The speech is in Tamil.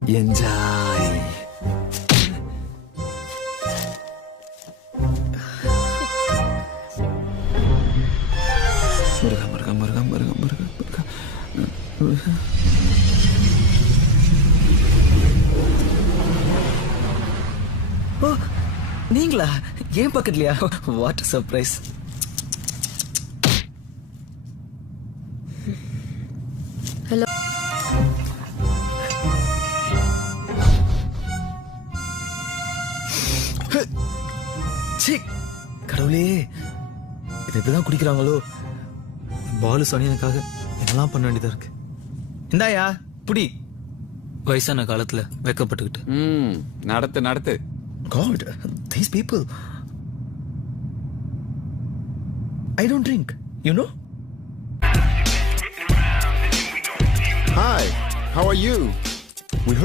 என்ஜாய். முருகா முருகா முருகா முருகா முருகா முருகா. ஓ நீங்களா? ஏன் பக்கத்துலயா? What surprise. ஹலோ. கடவுளே, இது இப்படிதான் குடிக்கிறாங்களோ? பாலு சனியனுக்காக என்னெல்லாம் பண்ண வேண்டியதா இருக்கு. இந்தாயா புடி. வயசான காலத்துல வெக்கப்பட்டுக்கிட்டு. நடத்து நடத்து. God, these people. I don't drink, you know? Hi, how are you?